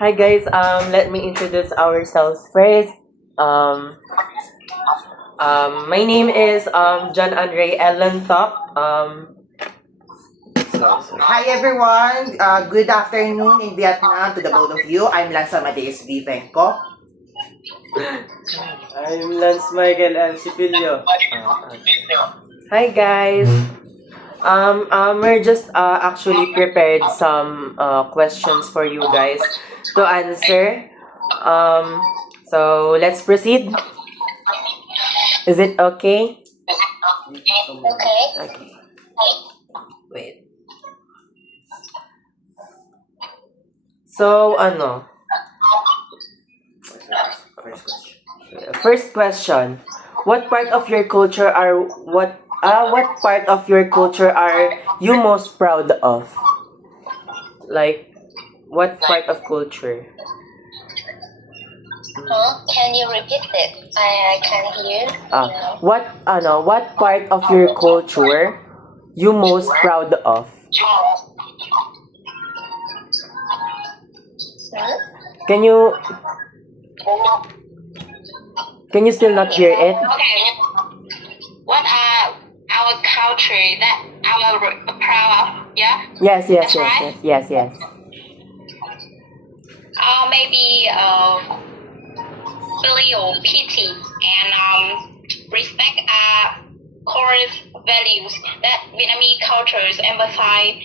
Hi guys, let me introduce ourselves first. Um, my name is John Andre Ellentok. Hi everyone, good afternoon in Vietnam to the both of you. I'm Lanza Madeus Vivenco. I'm Lance Michael Ancipilio. Hi guys. We're just actually prepared some questions for you guys to answer. So let's proceed. Is it okay? Okay. Okay. Wait. So first question. What part of your culture are you most proud of? Like what part of culture? Can you repeat it? I can't hear. What part of your culture you most proud of? Hmm? Can you still not hear it? Okay. What are our culture that our proud of? Yeah. Yes, That's right. yes. Maybe filial piety and respect are core values that Vietnamese cultures emphasize.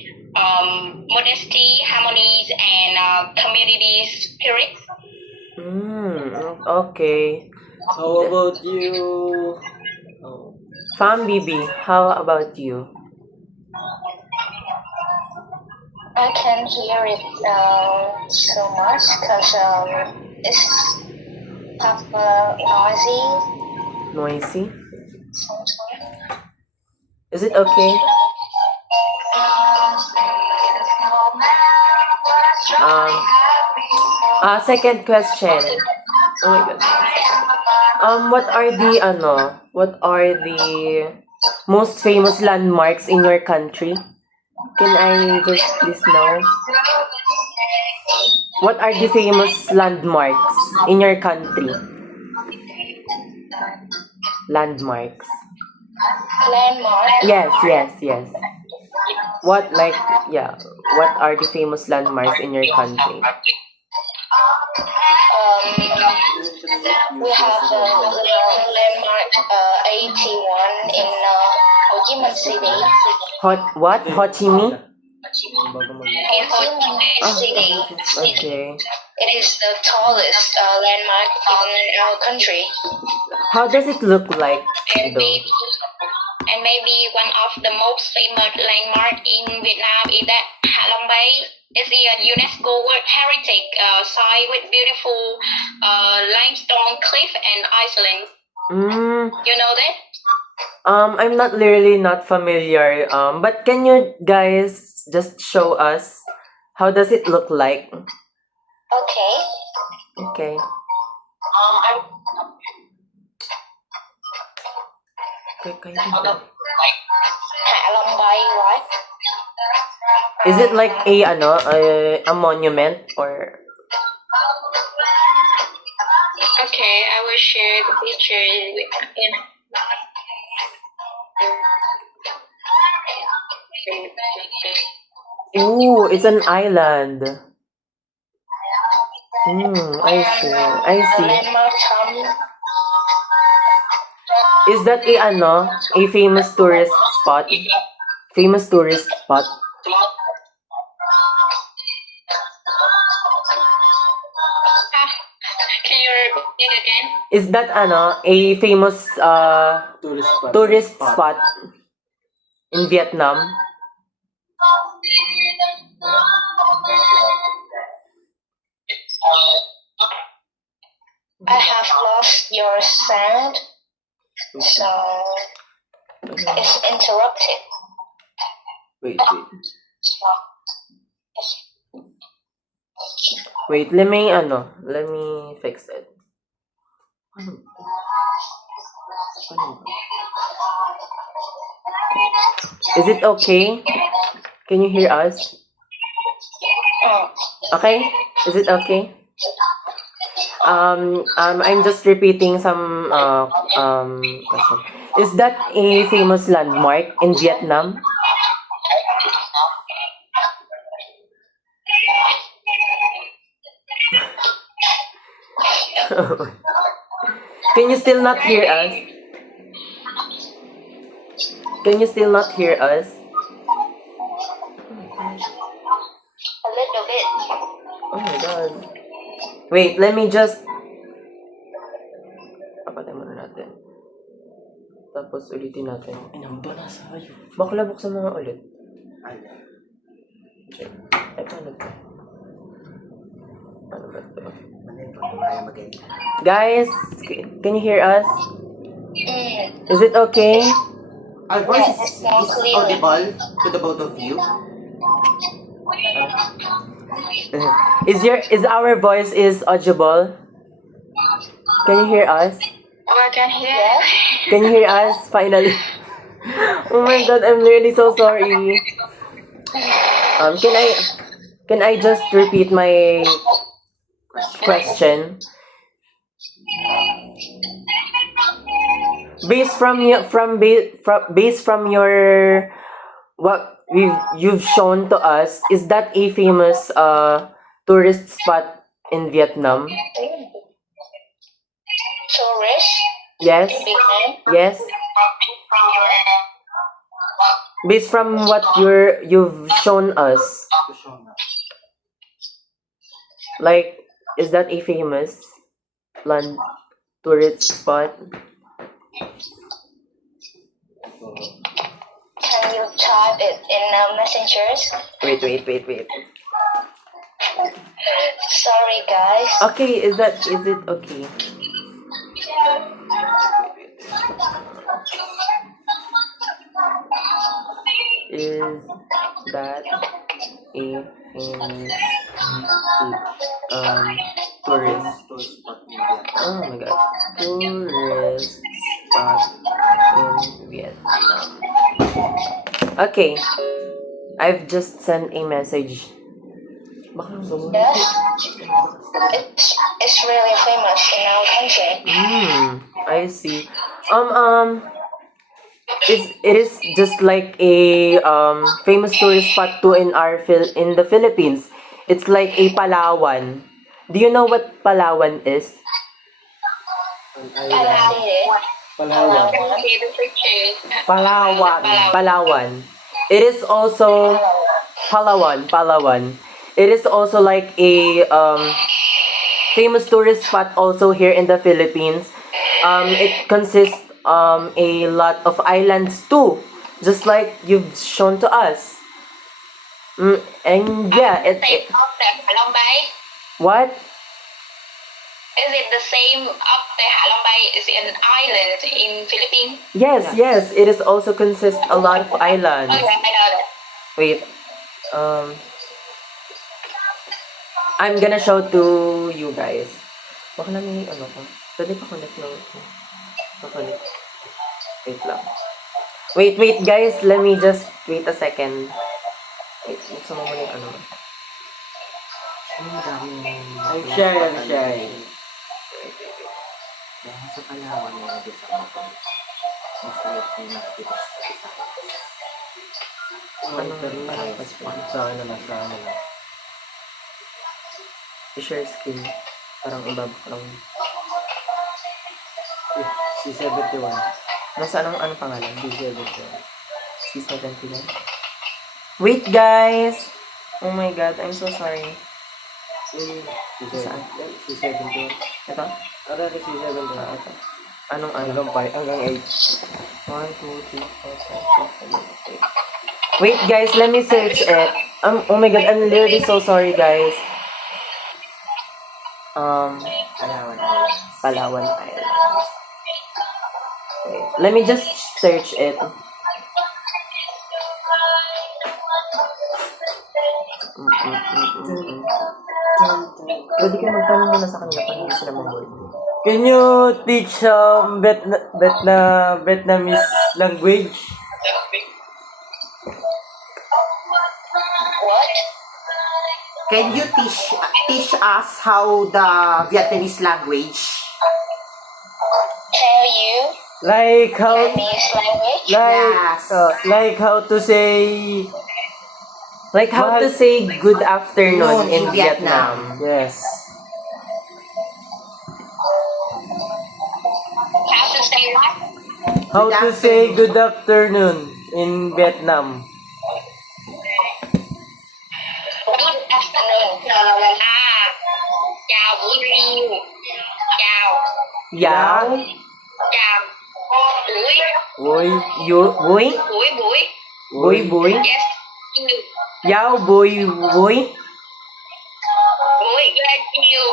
Modesty, harmonies, and community spirit. Okay. How about you? Oh, Fam Bibi, how about you? I can hear it so much because it's noisy Noisy? sometimes. Is it okay? Second question. Oh my god. What are the most famous landmarks in your country? Can I just please know? What are the famous landmarks in your country? Landmarks. Landmark. Yes. What are the famous landmarks in your country? We have landmark 81 in Ho Chi Minh City. Ho Chi Minh? In Ho Chi Minh City. Okay. It is the tallest landmark in our country. How does it look like though? And maybe one of the most famous landmark in Vietnam is that Hạ Long Bay. It's a UNESCO World Heritage site with beautiful limestone cliff and island. You know that? I'm not familiar. But can you guys just show us how does it look like? Okay. Okay. Hạ Long Bay, right? Is it like a monument or? Okay, I will share the picture in. Ooh, it's an island. I see. Landmark town. Is that a famous tourist spot? Famous tourist spot? Can you repeat again? Is that a famous tourist spot in Vietnam? I have lost your sound, so it's interrupted. Wait, let me fix it. Is it okay? Can you hear us? Okay? Is it okay? I'm just repeating some question. Is that a famous landmark in Vietnam? Can you still not hear us? Can you still not hear us? A little bit. Oh my god. Wait, let me just... Papatay muna natin. Tapos ulitin natin. Inamba na sa'yo. Bakla, buksan mo nga ulit. Ay, Check. Ay, paano to? Paano ba to? mali pa kung kaya mag-edit. Guys, can you hear us? Mm. Is it okay? Our voice Yes, is more clearly. audible to the both of you. Is our voice is audible? Can you hear us? Oh, I can hear. Yes. Can you hear us? Finally. Oh my god, I'm really so sorry. Can I just repeat my question? Based from your what you've shown to us, is that a famous tourist spot in Vietnam? Tourist. Yes. Vietnam. Yes. From your Based from what you've shown us, like, is that a famous land tourist spot? Can you type it in messengers? Wait. Sorry, guys. Okay, is it okay? Is that a famous tourist? Oh my god, tourist spot in Vietnam. Okay, I've just sent a message. Baka lang gawin. Yes. It's really famous in our country. I see. It is just like a famous tourist spot too in in the Philippines. It's like a Palawan. Do you know what Palawan is? I see it. Palawan. See the pictures. Palawan. It is also Palawan. It is also like a famous tourist spot also here in the Philippines. It consists a lot of islands too, just like you've shown to us. And yeah, Same up there, Halong Bay. what? Is it the same up there? Halong Bay is an island in Philippines. Yes, it is also consists a lot of islands. Okay, I know that. Wait, I'm gonna show to you guys. Baka na may ano ko. Pwede pa connect na pa-connect. Wait lang. Wait guys, let me just wait a second. Wait, buksan mo muna yung ano. I'm shy. Dahil sa Palawan na nag-isa mo mas liit na nakikita sa isa. Sa akin na lang. I-share screen. Parang ibabak lang. C71. Nasaan ang pangalan? C71. C71. Wait guys! Oh my god, I'm so sorry. Saan? C71. Ito? Ara ka C71. Ito. Anong Hanggang 5, hanggang 8. 1, 2, 3, 4, 5, 6, 7, 8. Wait guys, let me search it. Oh my god, I'm really so sorry guys. Palawan Islands. Wait, let me just search it. Pwede ka magtanong muna sa kanila pag hindi sila mag-board. Can you teach Vietnamese language? What? Can you teach teach us how the Vietnamese language? Tell you Like how Chinese language. Yes. like how to say Like how to say good afternoon in In Vietnam. yes. How to say what? How Good to say afternoon. good afternoon in Vietnam. Good afternoon. Chào buổi chiều. Chào. Yao, Chào. Buổi. Uy, yu, bui, Buổi buổi. bui, bui. Yes. Chiều. Yao, bui, bui. Buổi là chiều.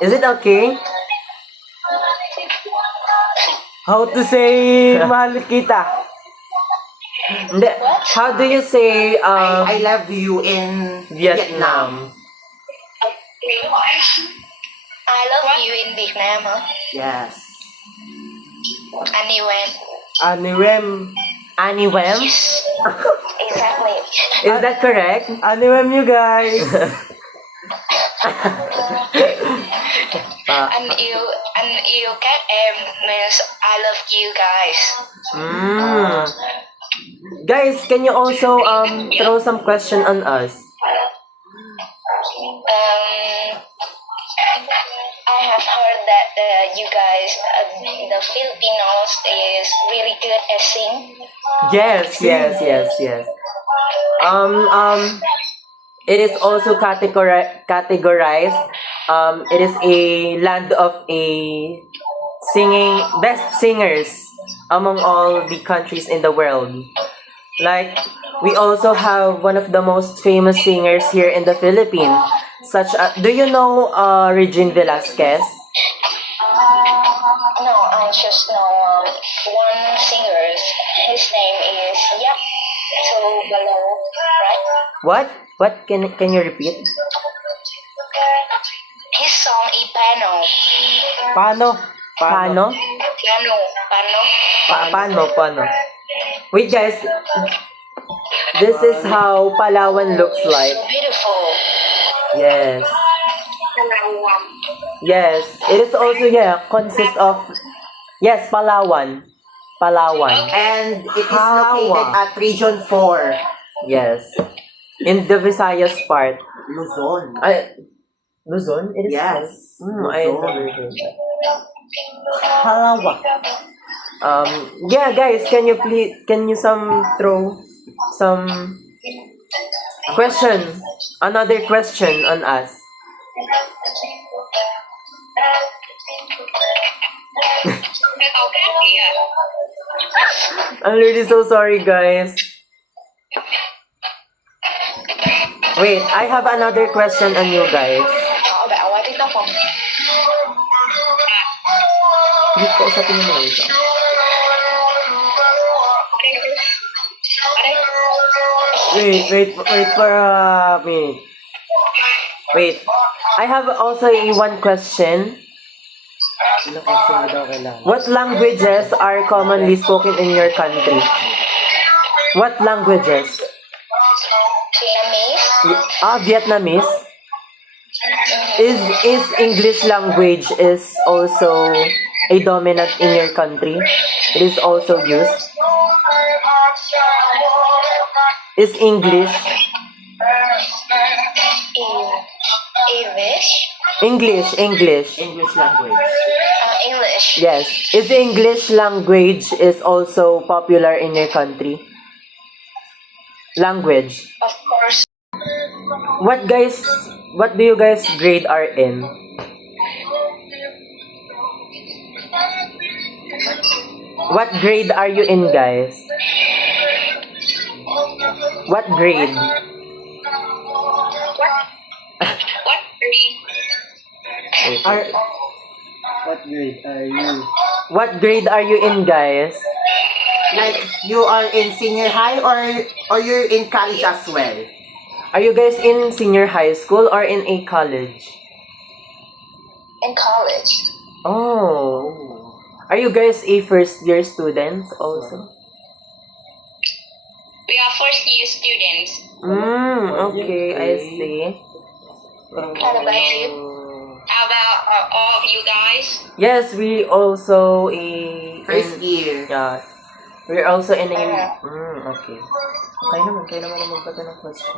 Is it okay? how to say mahal kita. Hindi. How do you say I love you in Vietnam? I love you in Vietnam. Huh? Yes. Anyway. Aniwem. Aniwem? Exactly. Is that correct? Aniwem you guys. Anh yêu các em means I love you guys. Mm. Guys, can you also throw some question on us? I have heard that you guys, the Filipinos, is really good at sing. Yes, yes, yes, yes. It is also categorized. It is a land of a singing best singers among all the countries in the world. Like we also have one of the most famous singers here in the Philippines. Do you know Regine Velasquez? No, I just know one singer. His name is Yap Tobalo, right? What? What can you repeat? His song is Pano. Paano? Paano? Pano. Pano. Paano? Wait guys, this is how Palawan looks like. So beautiful. Yes. Palawan. Yes. It is also consists of Palawan. Palawan. And it is Hawa. located at Region 4, Yes. In the Visayas part. Luzon. Luzon? It is Yes. I Luzon. never heard that. Halawa. Guys, can you throw some another question on us? I'm really so sorry, guys. Wait, I have another question on you guys. Họ bảo qua TikTok không? Hindi ko usapin yung mga ito. Wait for a minute. Wait, I have also one question. Ilang question ba daw kailangan? What languages are commonly spoken in your country? What languages? Vietnamese. Vietnamese. Is English language is also a dominant in your country? It is also used. Is English English. English? English language. English. Yes. Is English language is also popular in your country? Language. Of course. What do you guys grade are in? What grade are you in, guys? What grade? What grade? What grade are you? What grade are you in, guys? Like you are in senior high or you're in college as well? Are you guys in senior high school or in a college? In college. Oh. Are you guys a first year students also? We are first year students. Okay, I see. How about you? How about all of you guys? Yes, we also First year. yeah. We're also in a okay. Kayo naman ang magpata ng question.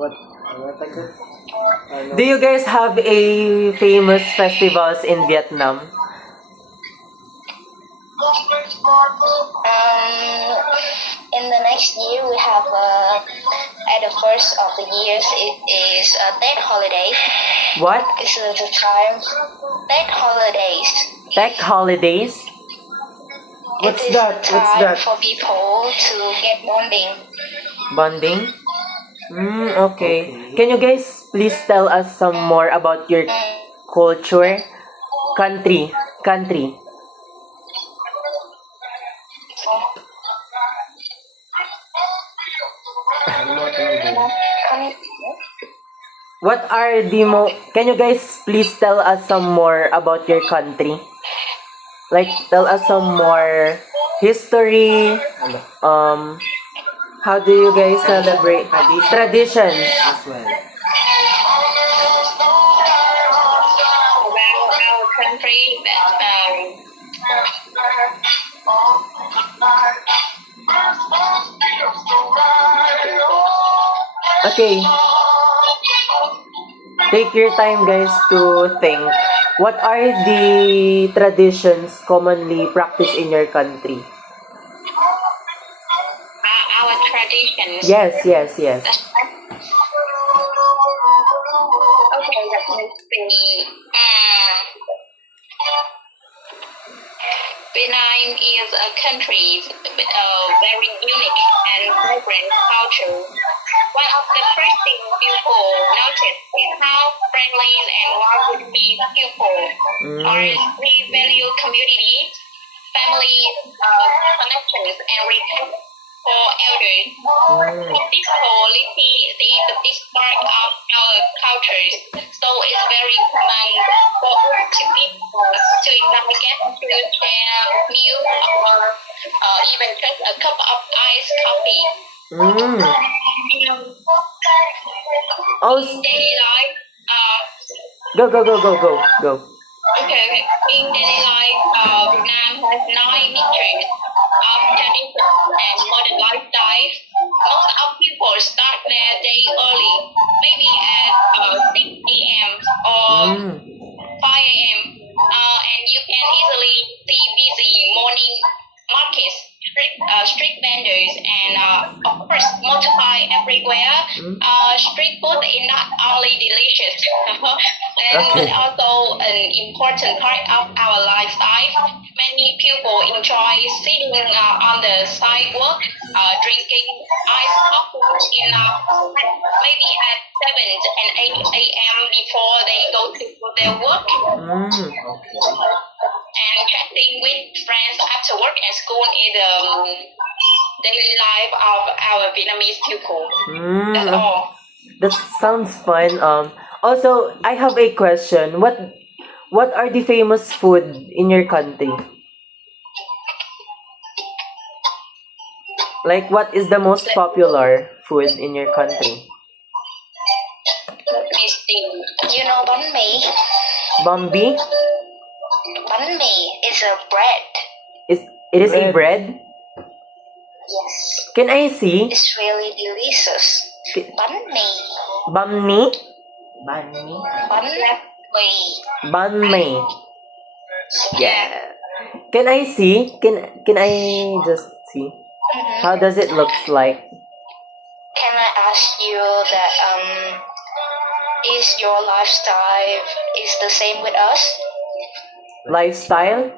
What again? Do you guys have a famous festivals in Vietnam? In the next year, we have at the first of the years, it is Tết holiday. What? It's the time Tết holidays. Tech holidays? What's It is that? the What's time that? for people to get bonding. Bonding? Okay. Can you guys please tell us some more about your culture? Country. What are the Can you guys please tell us some more about your country? Like, tell us some more history. How do you guys celebrate traditions? As well. About our country, Okay. Take your time, guys, to think. What are the traditions commonly practiced in your country? our traditions. Yes. Okay, let me see. Vietnam is a country with a very unique and vibrant culture. One of the first things people notice is how friendly and loving these people are. We value community, family connections, and respect for elders. This quality is the big part of our culture, so it's very common for us to meet to get to share meal or even just a cup of iced coffee. Also, In daily life, go. okay, in daily life, Vietnam has 9 meters of tradition and modern lifestyle. Most of people start their day early, maybe at 6 a.m. or 5 a.m. And you can easily see busy morning markets, street vendors, and of course, multiply everywhere. Street food is not only delicious, but also an important part of our lifestyle. Many people enjoy sitting on the sidewalk, drinking iced coffee in maybe at 7 and 8 a.m. before they go to their work. And chatting with friends after work and school is the daily life of our Vietnamese people. That's all. That sounds fun. Also, I have a question. What are the famous food in your country? Like, what is the most popular food in your country? Let me see. You know bánh mì? Bambi? Bánh mì is a bread. It is a bread? Yes. Can I see? It's really delicious. Bánh mì. Banh mi? Bánh mì. Banh mi. Yeah. Can I see? Can I just see? How does it looks like? Can I ask you that is your lifestyle is the same with us? Lifestyle?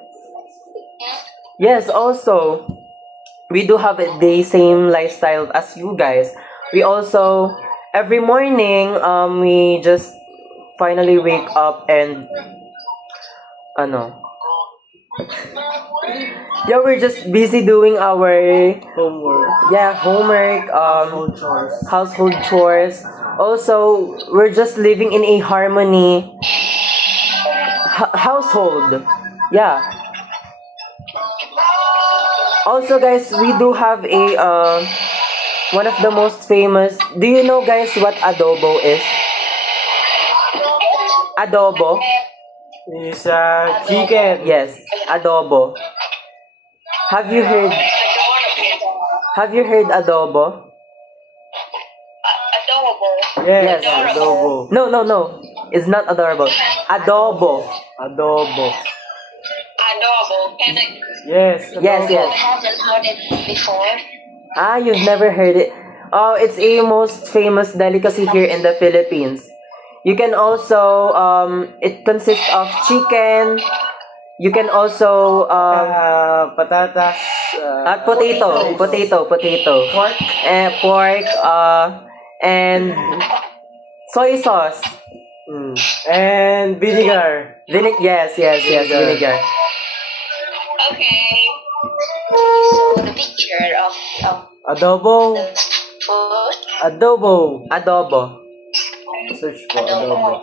Yes, also. We do have the same lifestyle as you guys. We also, every morning, we just finally wake up and, yeah, we're just busy doing our, homework, household chores. Also, we're just living in a harmony household. Yeah. Also, guys, we do have a one of the most famous. Do you know, guys, what adobo is? Adobo? Is chicken. Yes, adobo. Have you heard? Have you heard adobo? Adorable. Yes, Yes. adobo. No. It's not adorable. Adobo. Adobo. Adorable. Can I? Yes. Yes, adobo. yes. I haven't heard it before. Ah, you've never heard it. Oh, it's a most famous delicacy here in the Philippines. You can also it consists of chicken. You can also Patatas. at potato, Pork. pork, and soy sauce. And vinegar. Yes, vinegar. Okay. So the picture of Adobo. the food. Adobo. Adobo. Search for adobo.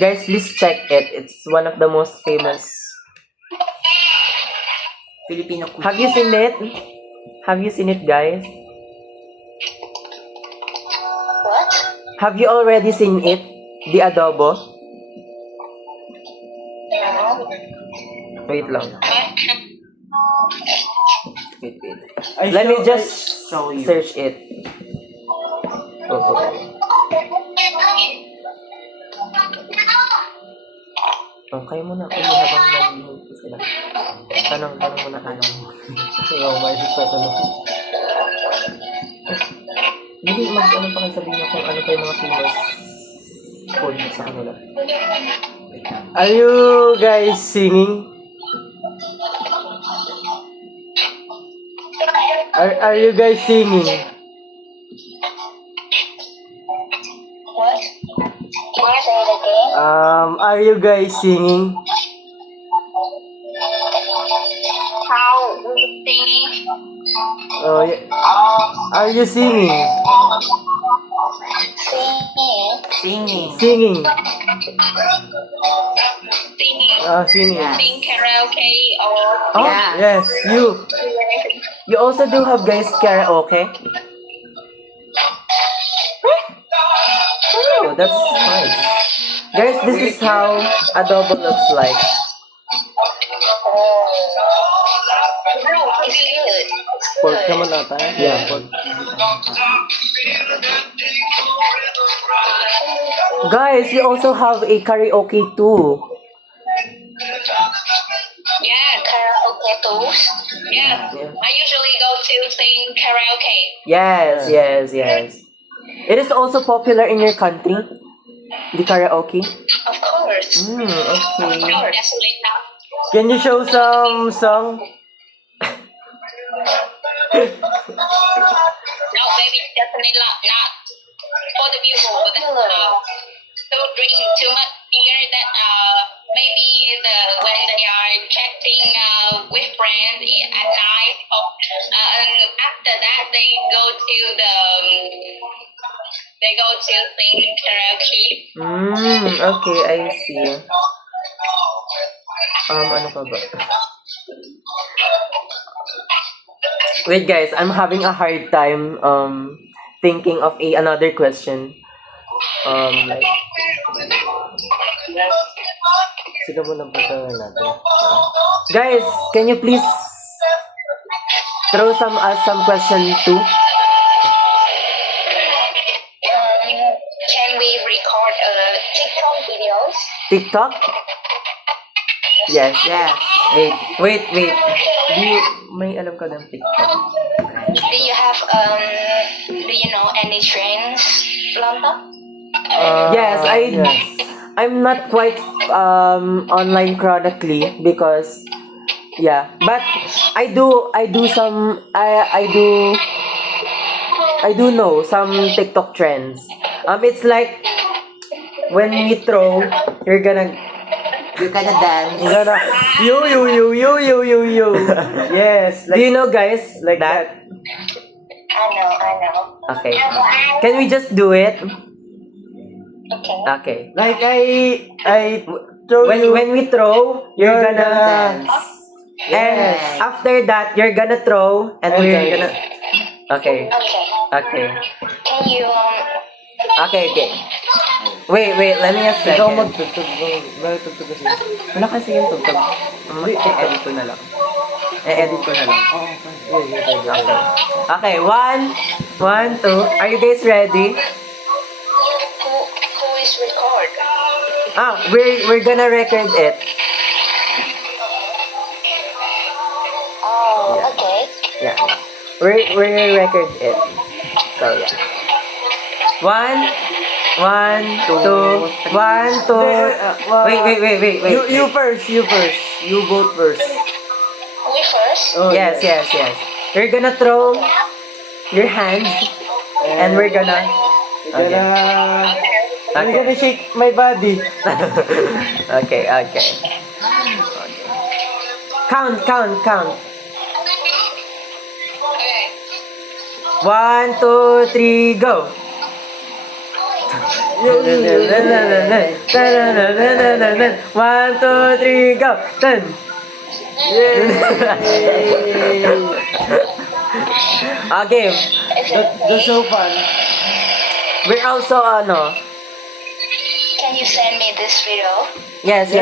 Guys, please check it. It's one of the most famous. Filipino cuisine. Have you seen it? Have you seen it, guys? What? Have you already seen it? The adobo? No. Wait lang. What? Wait. I Let me show- just show you. search it. Oh. Okay muna ako habang naghihintay sila. Tanong muna tanong. Oh, may isa tanong. Hindi ano pa kayo sabihin niyo kung ano pa yung mga famous food sa kanila. Are you guys singing? Are you guys singing? What? Can you say it again? Are you guys singing? How we singing? Oh, yeah. Are you singing? Singing. Singing. Singing. Singing. Singing. Yeah. Sing karaoke or Oh, Yeah. Yes, you. you also do have guys karaoke? Oh, that's nice. Guys, this is how adobo looks like. No, it's good. Pork naman ata. Yeah. Pork. Guys, you also have a karaoke too. Yeah, karaoke tools. Yeah. Yeah. I usually go to sing karaoke. Yes. It is also popular in your country, the karaoke. Of course. Okay. No, definitely not. Can you show some song? No, baby, definitely not for the people who drink too much beer that maybe in the when they are chatting with friends at night and after that they go to sing karaoke. Okay, I see. Ano pa ba? Wait guys, I'm having a hard time thinking of another question. Like, Sino mo nang pagkakas natin? guys, can you please throw some question too? Can we record TikTok videos? TikTok? Yes. Yeah. Wait. May alam ka ng TikTok? Do you have do you know any trends, Lanta? Yes, I'm not quite online chronically because but I do know some TikTok trends. It's like when we throw, you're gonna dance. Gana, yo. Yes, do you know guys like that? I know. Okay. Can we just do it? Okay. Okay. Like I throw you. When we throw, you're You're gonna Dance. And after that, you're gonna throw, and we're Okay. gonna. Okay. Okay. Okay. Can you Okay. Okay. Wait. Let me a Ikaw second. magtugtog. Magtugtog kasi. Wala kasi yung tugtog. I-edit ko na lang. I-edit ko na lang. Okay. Okay. One, two. Are you guys ready? who is record? We're gonna record it. Oh, okay. Yeah. We're record it. So yeah. One, two. Wait. You first. You vote first. We first. Oh, Yes. You're gonna throw your hands, and we're gonna. You're gonna... Okay. You're gonna shake my body. Okay. Count. Okay. 1, 2, 3, go. 1, 2, 3, go. Done. Okay. That's so fun. We're also Can you send me this video? Yes.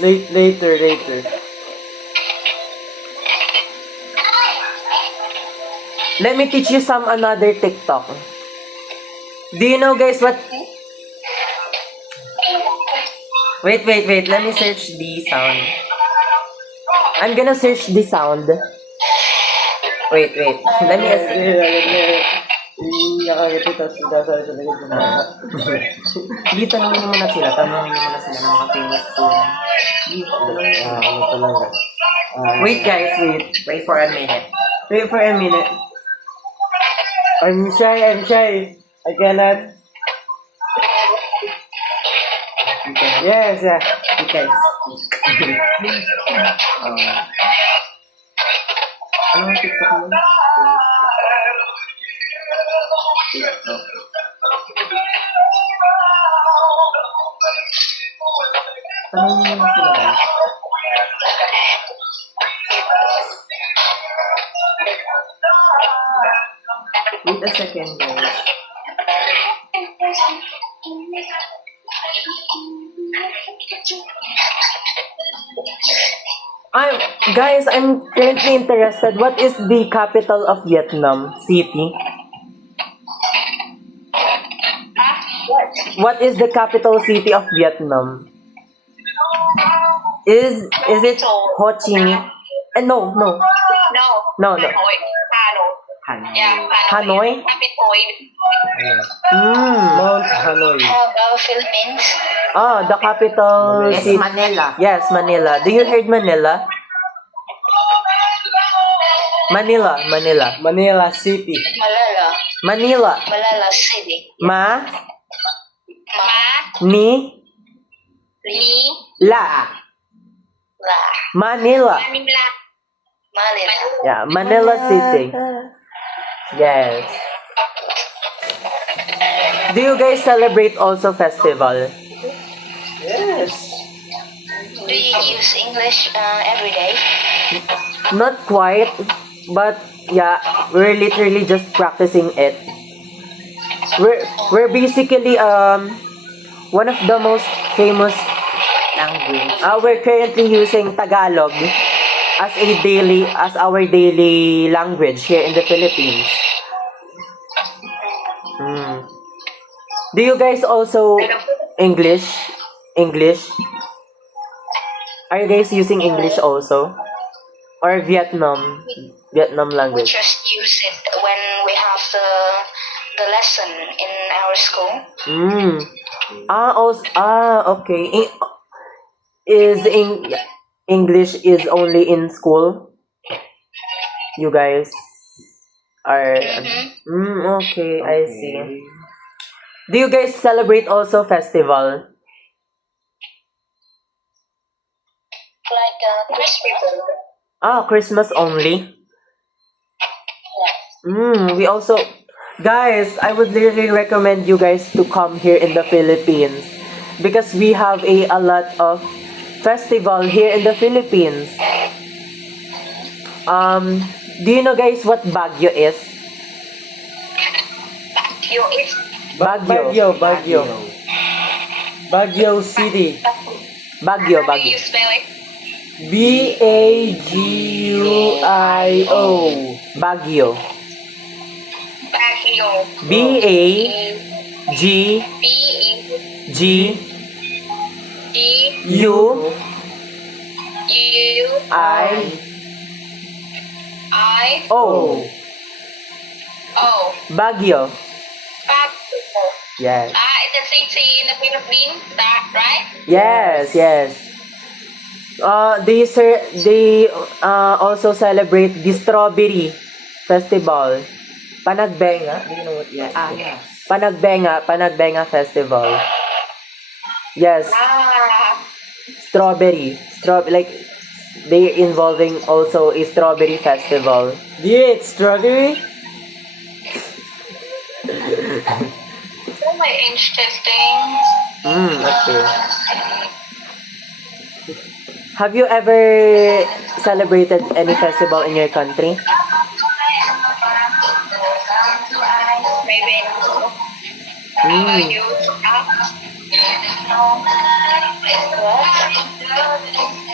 Later. Let me teach you some another TikTok. Do you know guys what? Wait. Let me search the sound. I'm gonna search the sound. Wait. Let me. Nakakiti tapos sasali sa likod ko na. Hindi, tanongin mo muna sila ng mga famous food. Ano talaga? Wait guys, wait for a minute. I'm shy. I cannot. Yes, yeah. You can speak. Anong TikTok mo? TikTok. Tanongin mo sila guys. Wait a second guys. I'm currently interested. What is the capital of Vietnam City? What is the capital city of Vietnam? Is it Ho Chi Minh? No. No. No. Hanoi. Yeah, Hanoi? Capital. Mount Hanoi. How about Philippines? The capital It's city. Manila. Yes, Manila. Do you heard Manila? Manila City. Malala. Manila. Malala City. Ma. Ma. Ni. Li. La. La. Manila. Manila. Manila. Yeah, Manila City. Yes. Do you guys celebrate also festival? Yes. Do you use English every day? Not quite, but yeah, we're literally just practicing it. We're basically one of the most famous language. We're currently using Tagalog as our daily language here in the Philippines. Do you guys also English? Are you guys using English also? Or Vietnam We language? just use it when we have the lesson in our school. Okay. English is only in school? You guys are... okay, I see. Do you guys celebrate also festival? Like Christmas. Christmas only? We also... Guys, I would really recommend you guys to come here in the Philippines because we have a lot of festival here in the Philippines. Do you know guys what Baguio is? You is Baguio. Baguio City. Baguio. how do you spell it? Baguio. Baguio. Baguio. B-A-G-G-U B-E-G-U-I-O. Baguio. Baguio. Yes. It's a city in the Philippines, that right? Yes. They also celebrate the Strawberry Festival. Panagbenga. Do you know what? Yes. Yes. Panagbenga Festival. Yes, strawberry. Like they involving also a strawberry festival. Do you eat strawberry? Very interesting. Okay. Have you ever celebrated any festival in your country? Maybe you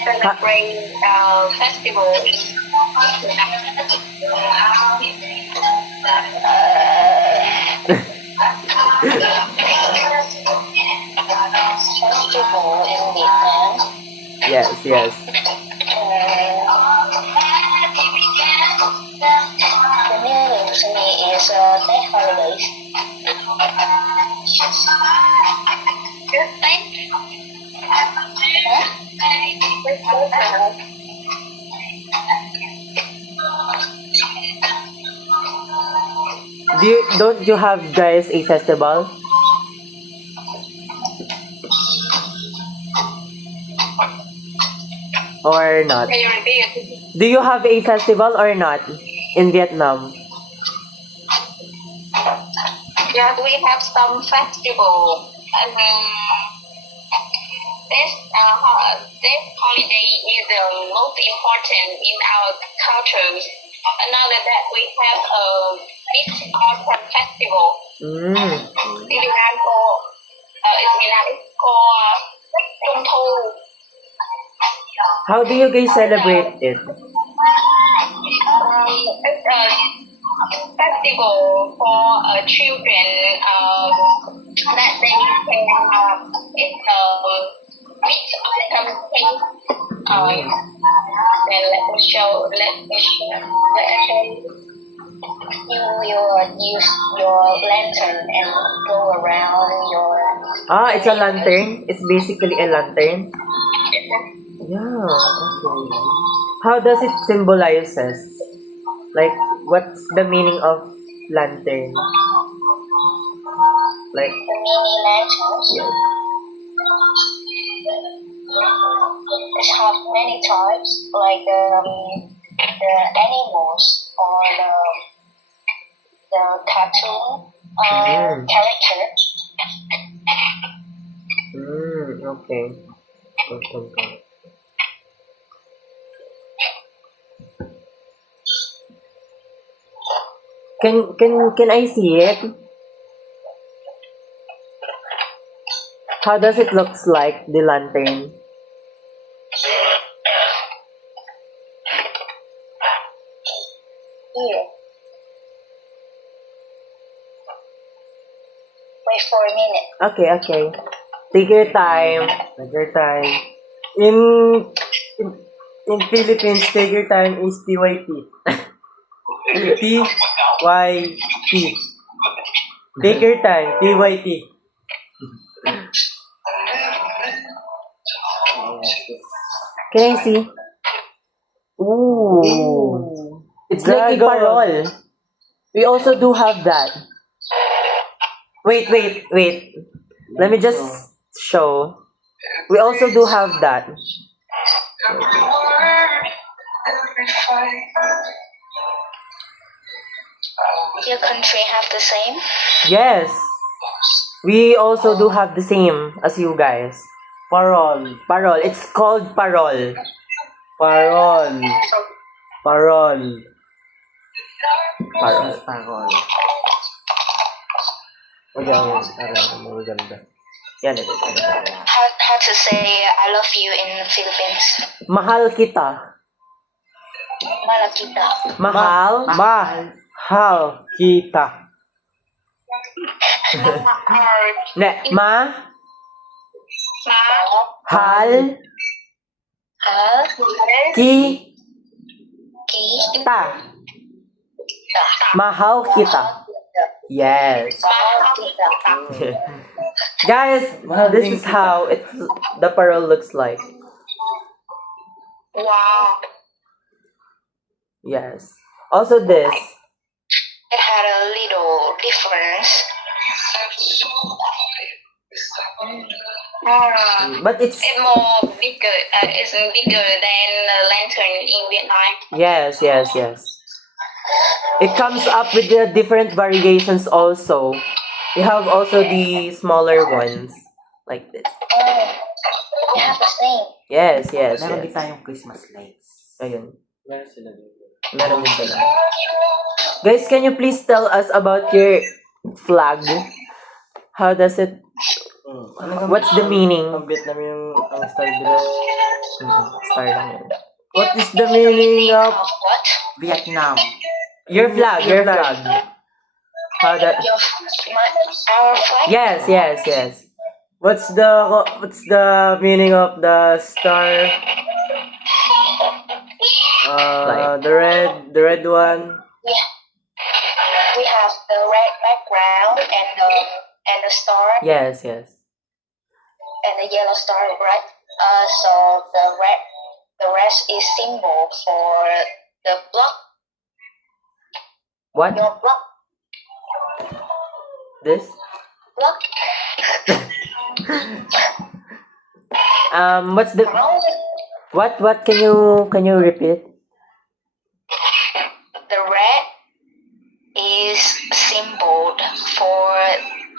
celebrate festival festival in Vietnam. Yes. The meaning to me is day holidays. Good thing. Don't you have guys a festival? Or not? Can you repeat? Do you have a festival or not in Vietnam? Yeah, we have some festival. And this holiday is the most important in our cultures. Another that we have a big autumn festival. In Vietnam, it's called Trung Thu. How do you guys celebrate it? It's a festival for children that they can it's a mix autumn things. Then let me show you use your lantern and go around your It's a lantern. It's basically a lantern. Yeah, okay. How does it symbolizes? Like, what's the meaning of lantern? Like, the mini lanterns. yes. It has many types, like the animals or the cartoon character. Okay. Okay. Can I see it? How does it looks like, the lantern? Here. Wait for a minute. Okay. Take your time. In Philippines, take your time is TYT. TYT. Take your time, TYT. Can I see? Ooh. It's like a Dragon. parol. We also do have that. Wait. Let me just show. We also do have that. Your country have the same? Yes. We also do have the same as you guys. Parol. Parol. It's called parol. Parol. Parol. Parol. Parol. Maganda. Yan, ito. How to say I love you in Philippines? Mahal kita. Mahal kita. Mahal. Mahal kita. Ne, Mahal hal kita. kita. Mahal kita. Yes. Mahal kita. Guys, this is how the parol looks like. Wow. Yes. Also this. It had a little difference. But it's It's more bigger. It's bigger than the lantern in Vietnam. yes. It comes up with the different variations also. We have also the smaller ones like this. Oh, we have the same. Yes. Meron din tayong Christmas lights. Ayun. Meron sila dito. Meron din sila. Guys, can you please tell us about your flag? How does it... What's the meaning? Ang Vietnam yung ang style nila. Star lang yun. What is the meaning of What? Vietnam. Your flag. How that... Our flag? Yes. what's the meaning of the star? Like- The red one. Yeah. We have the red background and the star Yes. and the yellow star, right? So the rest is symbol for the block. What? Your block. This? Block. What's the... What can you repeat? The red is symbol for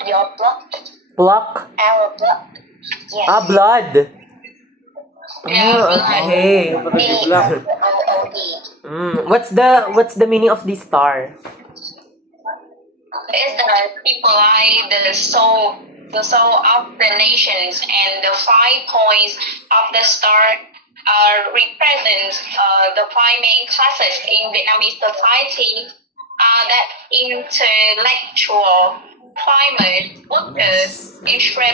your block. Block? Our block. Yes. Blood. Yeah, Okay. B-O-O-E. What's the meaning of this star? It's the people like the soul of the nations, and the 5 points of the star represent the 5 main classes in Vietnamese society. That intellectual, climate, workers, entrepreneurs,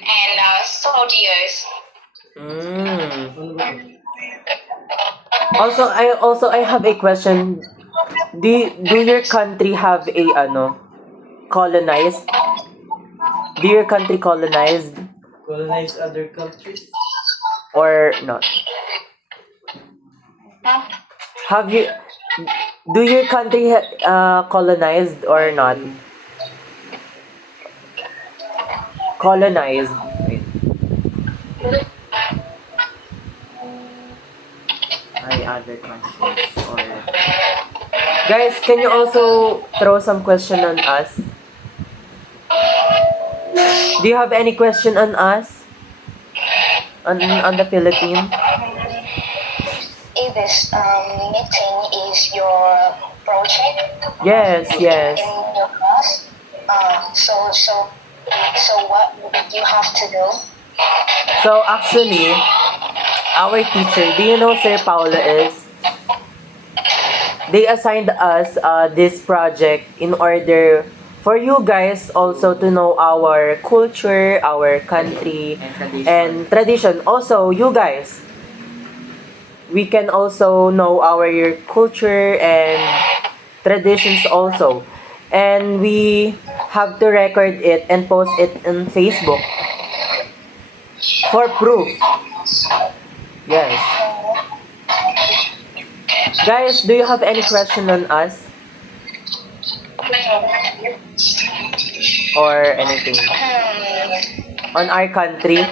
and soldiers. Also I have a question. Do your country have a colonized? Do your country colonized Colonize other countries. or not? Have you do your country colonized or not? Colonized. By other countries or... Guys, can you also throw some question on us? Do you have any question on us? On the Philippines? If this meeting is your project Yes. in your class, so what you have to do? So actually, our teacher, do you know Sir Paolo is? They assigned us this project in order for you guys also to know our culture, our country, and tradition. Also, you guys, we can also know our culture and traditions also. And we have to record it and post it on Facebook for proof. Yes. Guys, do you have any question on us or anything on our country?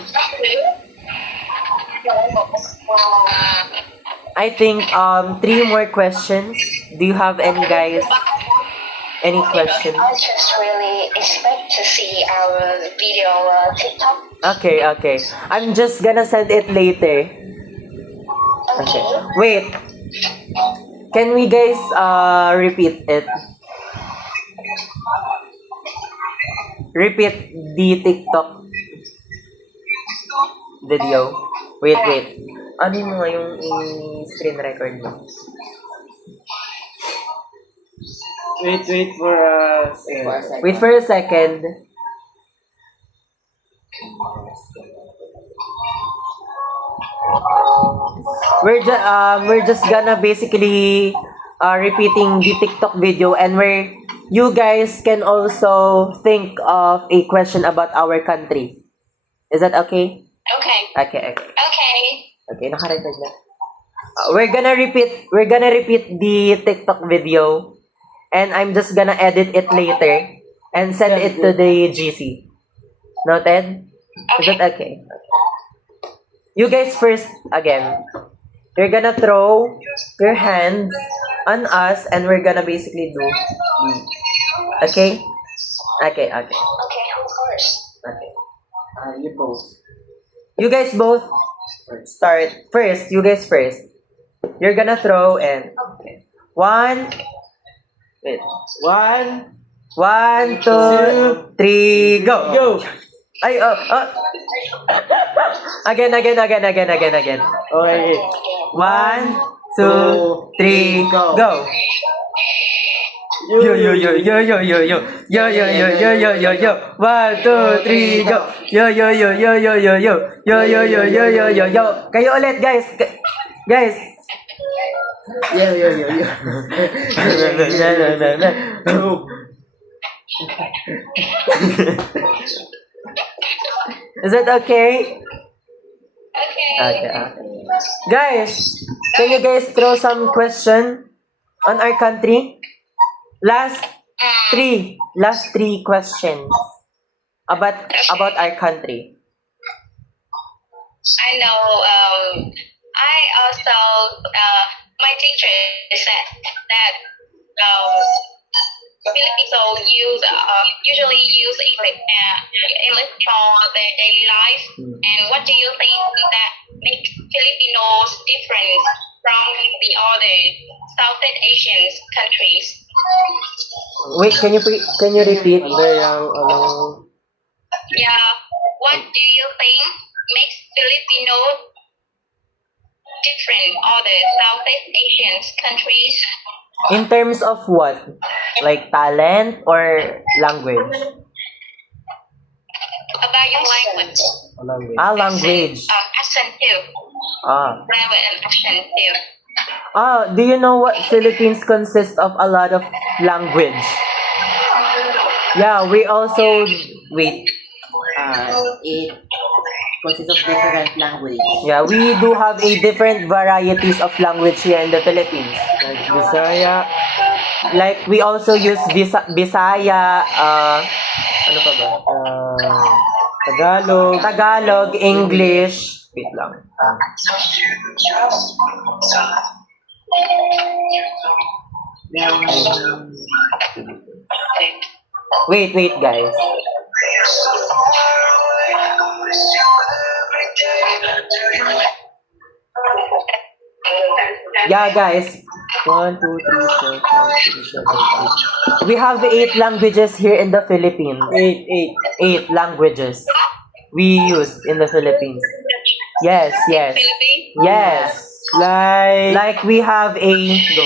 I think 3 more questions. Do you have any guys? Any question? I just really expect to see our video TikTok. Okay. I'm just gonna send it later. Okay. Wait. Can we guys repeat it? Repeat the TikTok video. Wait. Ano mo nga yung screen record mo? Wait for us. Wait for a second. We're just gonna basically repeating the TikTok video, and where you guys can also think of a question about our country. Is that okay? Okay. Okay. Okay. Okay, naka-record na. We're gonna repeat the TikTok video, and I'm just gonna edit it later and send it to the GC. Noted? Is Okay. that okay? You guys first again. You're gonna throw your hands on us, and we're gonna basically do. Okay? Okay. Okay, of course. Okay. You post. You guys both start first. You guys first. You're gonna throw and okay. One, 2, 3, go. Go! Ay, Again. Okay. 1, 2, 3, go. Yo. 1, 2, 3, go. Yo. Kayo ulit, guys. Guys. Is that okay? Okay. Okay. Guys, can you guys throw some question on our country? Last three questions about our country. I know. I also. My teacher said that Filipinos usually use English for their daily life. And what do you think that makes Filipinos different from the other Southeast Asian countries? Wait, can you repeat? Yeah. What do you think makes Filipinos different other Southeast Asian countries? In terms of what? Like talent or language? About your language. Language. Accent too. Grammar and accent too. Do you know what Philippines consists of a lot of language? Yeah, we also wait. It consists of different languages. Yeah, we do have a different varieties of language here in the Philippines. Like Bisaya. Like we also use Bisaya, ano pa ba? Tagalog, English. Wait lang. Wait, guys. Yeah, guys. 1, 2, 3, 4, 5, 6, 7, 8. We have 8 languages here in the Philippines. 8 languages we use in the Philippines. Yes. Philippines? Yes. Like we have a go.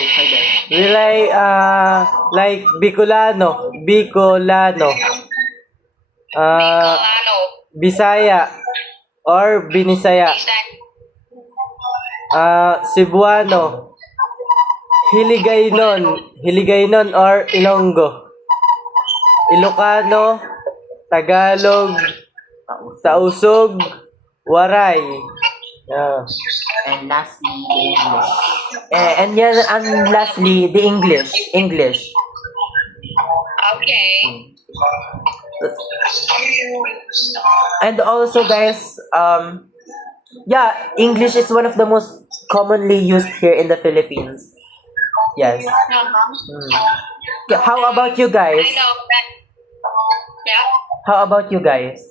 We like Bicolano. Bicolano. Bisaya or Binisaya. Is that Cebuano. Hiligaynon or Ilonggo. Ilocano, Tagalog, Tausug, Waray. Yeah. And lastly, the English. And lastly, the English. okay? And also, guys, yeah, English is one of the most commonly used here in the Philippines. Yes. Yeah, how about you guys? I know that. Yeah. How about you guys?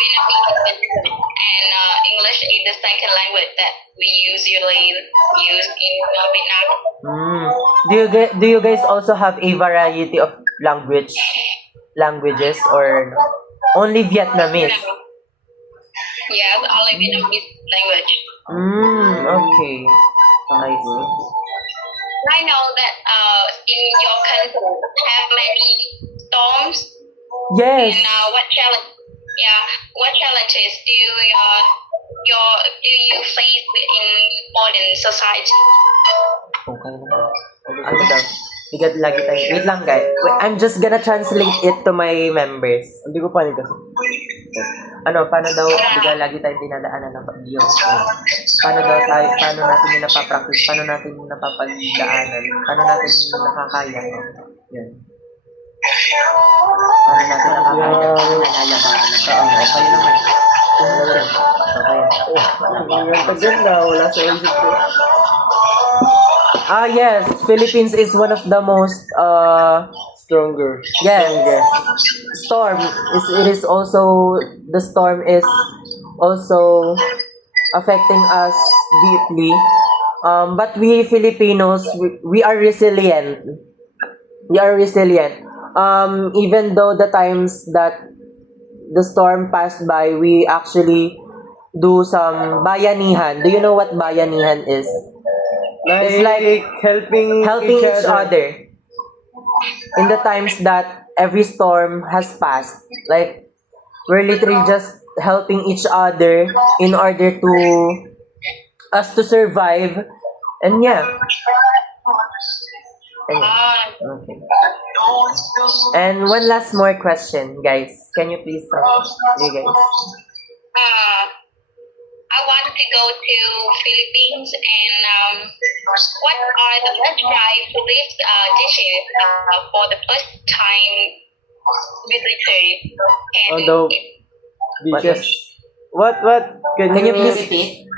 Vietnamese and English is the second language that we usually use in Vietnam. Do you guys also have a variety of languages or only Vietnamese? Yes, only Vietnamese language. Okay. I see. I know that in your country have many storms. Yes. And what challenges do you face within modern society? Okay naman. Ano daw? Bigat lagi tayo. Wait lang guys. Wait, I'm just gonna translate it to my members. Hindi ko panig kasi. Paano daw bigat lagi tayo dinadaanan ng pag-iyo? Paano natin yung napapractice? Paano natin yung napapagdaanan? Paano natin yung nakakaya? Yan. Paano natin nakakaya? Okay naman. Ang tagal na, wala sa isip ko. Yes, Philippines is one of the most Stronger. yes, the storm is also affecting us deeply. But we Filipinos, we are resilient. We are resilient. Even though the times that the storm passed by, we actually do some bayanihan. Do you know what bayanihan is? It's like helping each other in the times that every storm has passed. Like, we're literally just helping each other in order to us to survive. And yeah. Okay. And one last more question, guys. Can you please you guys? I want to go to Philippines and what are the best try food dishes for the first time visitors? Although, dishes. What? Can you please Repeat.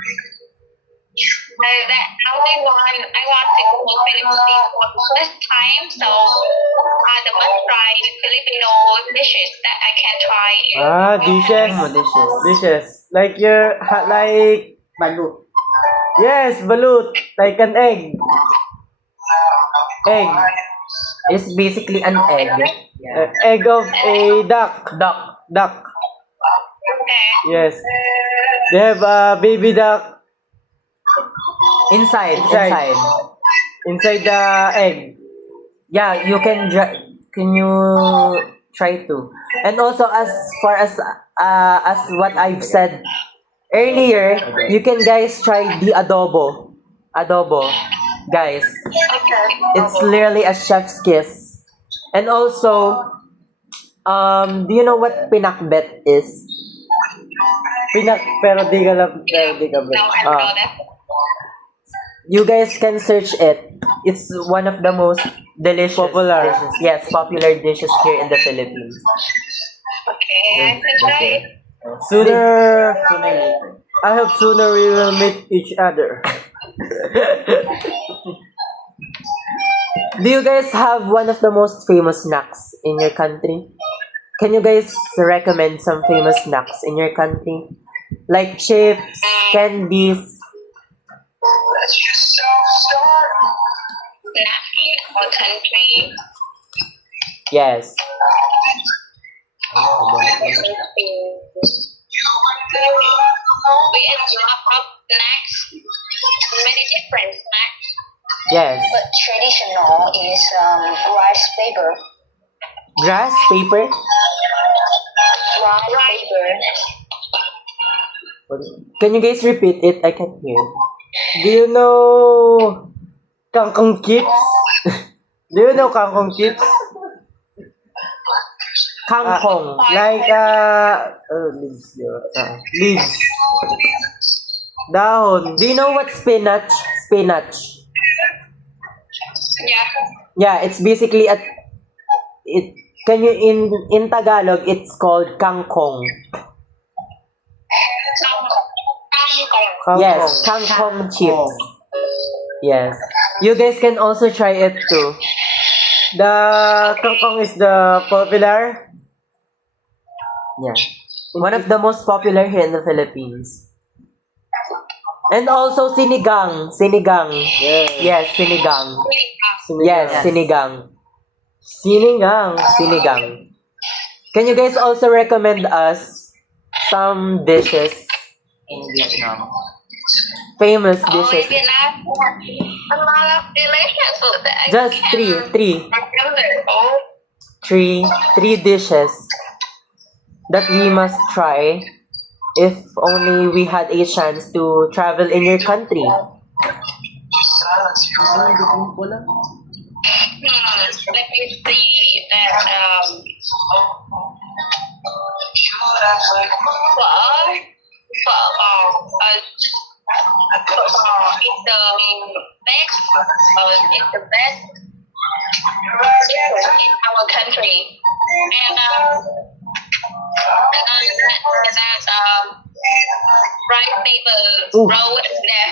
That I want to go to Philippines for the first time, so the must try Filipino dishes that I can try. Dishes. Like like Balut. yes, balut. Like an egg. Egg. It's basically an egg. Egg of a duck. Duck. Okay. Yes. They have a baby duck Inside. inside the egg. Yeah, you can you try to. And also as far as what I've said earlier, you can guys try the adobo. Adobo, guys. Okay. It's literally a chef's kiss. And also, do you know what pinakbet is? Pero di ka lang, pero di ka No, I don't know that. You guys can search it. It's one of the most delicious Popular. dishes. Yes, popular dishes here in the Philippines. Okay, I can try it. Sooner I hope sooner we will meet each other. Do you guys have one of the most famous snacks in your country? Can you guys recommend some famous snacks in your country? Like chips, candies. Snack in our country. Yes. We enjoy of snacks, many different snacks. Yes. But traditional is rice paper. Grass paper? Rice paper. Can you guys repeat it? I can't hear. Do you know kangkong chips? Do you know kangkong chips? Kangkong. Like leaves. Leaves. Dahon. Do you know what spinach? Spinach. Yeah. Yeah, it's basically can you in Tagalog it's called kangkong. Kangkong. Yes, kangkong chips. Yes. You guys can also try it too. The kangkong is the popular. Yeah. One of the most popular here in the Philippines. And also sinigang. Sinigang. Yeah. Yes, sinigang. Yes, Yes. sinigang. Sinigang. Sinigang. Can you guys also recommend us some dishes? In Vietnam. Famous Oh, in dishes. Vietnam, a lot of delicious food that I Just can three. remember. Oh, Three dishes that we must try if only we had a chance to travel in your country. let me see that. Phở is the best. It's the best dish in our country, and rice paper Ooh. roll is there.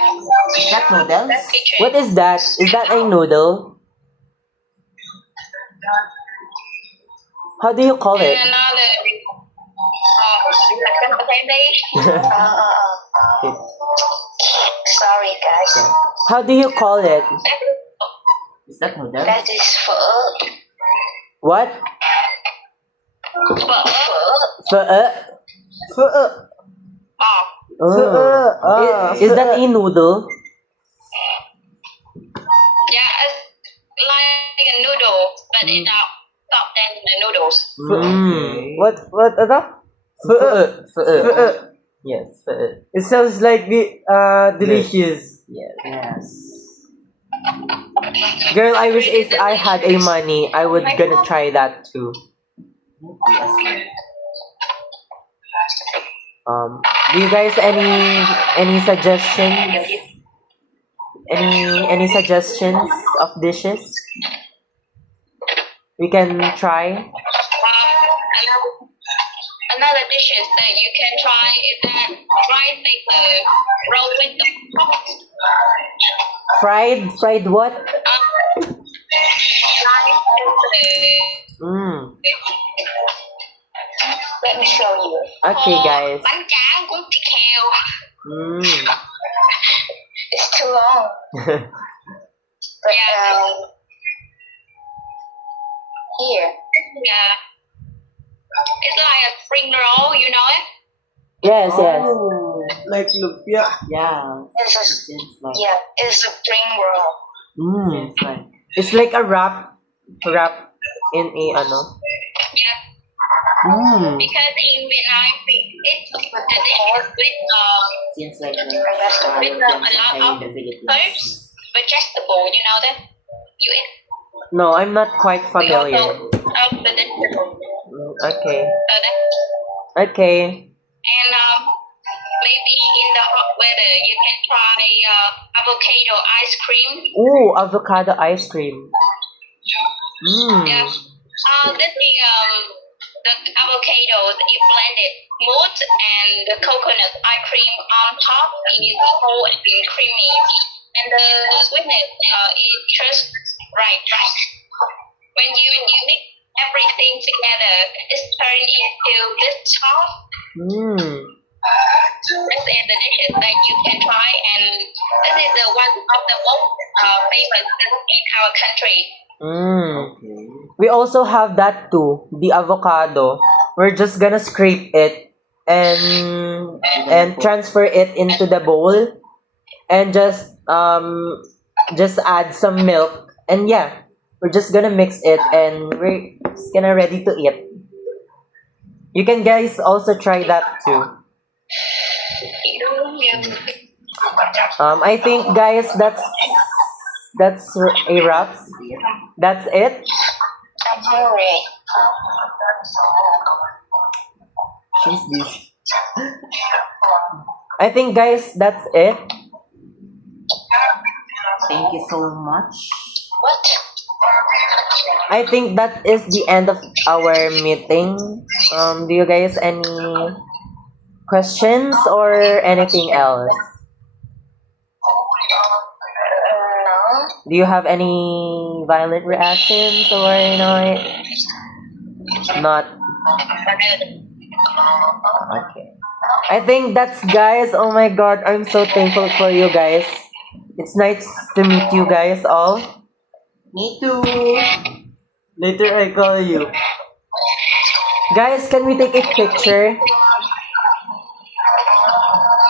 That noodles? That's kitchen. What is that? Is that a noodle? How do you call And it? another candy. Sorry, guys. How do you call it? Is that noodles? That is phở. What? Phở. Pho. Pho. Oh. Is that a noodle? Yeah, it's like a noodle, but it's not soft than the noodles. Mm. What ano? Pho. Pho. Pho. Yes, pho. It sounds like delicious. Yes. Yes. Girl, I wish if I had a money, I would gonna try that too. Do you guys any suggestions? Any suggestions of dishes we can try? Another dishes that you can try is that rice paper roll with the pot. Fried what? Rice paper. Mm. Let me show you. Okay, guys. Bánh tráng cuốn thịt heo. Mm. It's too long. But Yeah. Here. Yeah. It's like a spring roll, you know it? Yes, yes. Oh, like lumpia. Yeah. It's a, Seems like. yeah, it's a spring roll. Mm. Seems like. It's like a wrap in a ano. Yeah. Mm. Because in Vietnam, it's the dishes Seems like. with a lot of herbs, vegetable, you know that? You eat No, I'm not quite we familiar. also of the vegetable. Okay. So that, Okay. and maybe in the hot weather, you can try avocado ice cream. Ooh, avocado ice cream. Mm. Yeah. The avocados is blended mousse and the coconut ice cream on top is whole and creamy, and the sweetness is just right. When you mix everything together, it's turned into this soft. Mm. This is the dishes that you can try, and this is the one of the most famous in our country. Mm. We also have that too, the avocado. We're just gonna scrape it and transfer it into the bowl and just add some milk, and yeah, we're just gonna mix it and we're just gonna ready to eat. You can guys also try that too. I think guys that's a wrap. That's it. I'm hungry. She's this. I think guys that's it. Thank you so much. What? I think that is the end of our meeting. Do you guys any questions or anything else? No. Do you have any violent reactions or not? Okay. I think that's guys. Oh my god, I'm so thankful for you guys. It's nice to meet you guys all. Me too. Later I call you. Guys, can we take a picture?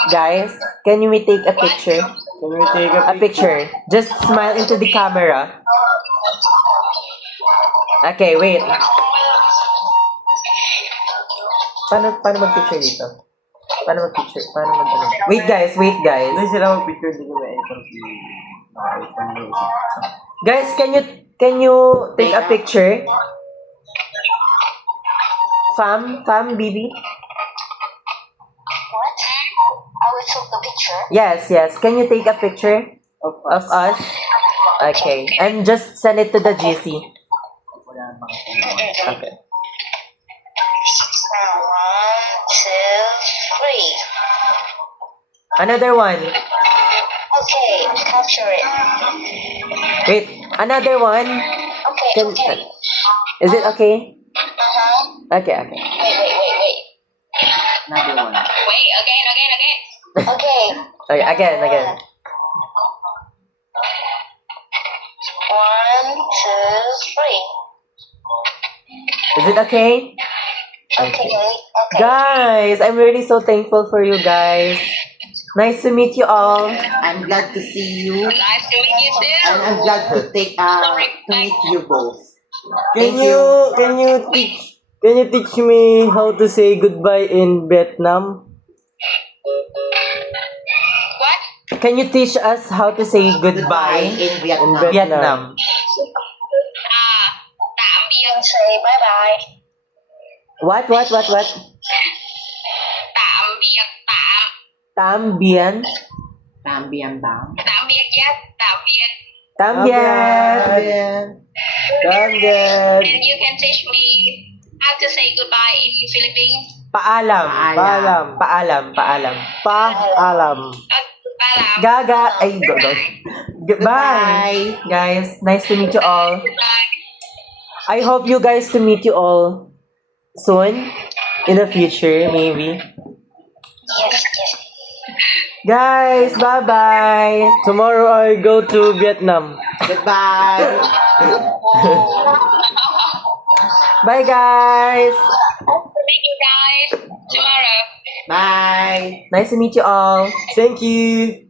Guys, can we take a picture? Can we take A picture. Just smile into the camera. Okay, wait. Paano mag-picture dito? Paano mag-picture? Paano mag-ano? Wait guys, wait guys. Hindi sila mag-picture, hindi ko ma-iPhone si... iPhone mo. Guys, can you take a picture? Fam, Bibi? What? I will take the picture. Yes. Can you take a picture of us? Okay. And just send it to the GC. Okay. 1, 2, 3. Another one. Okay, capture it. Wait, another one. Okay, Can, okay. is it okay? Uh-huh. Okay. Wait. Another one. Wait, again. Okay. Okay, again. 1, 2, 3. Is it okay? Okay. Guys, I'm really so thankful for you guys. Nice to meet you all. I'm glad to see you. Nice to meet you too. And I'm glad to meet you both. Can Thank you teach me how to say goodbye in Vietnam? What? Can you teach us how to say goodbye in in Vietnam. Vietnam? Tạm biệt. Say bye-bye. What? Tạm biệt. Tam bien. Tam bian bang. Tạm biệt nhé. Tạm biệt. Tam bien. Damn. And you can teach me how to say goodbye in Philippines. Paalam. Paalam. Paalam. Paalam. Paalam. Gaga. Ay, go. Goodbye. Bye. Guys, nice to meet you all. Goodbye. I hope you guys to meet you all soon. In the future, maybe. Yes. Guys, bye-bye. Tomorrow I go to Vietnam. Goodbye. Bye, guys. Meet you guys tomorrow. Bye. Nice to meet you all. Thank you.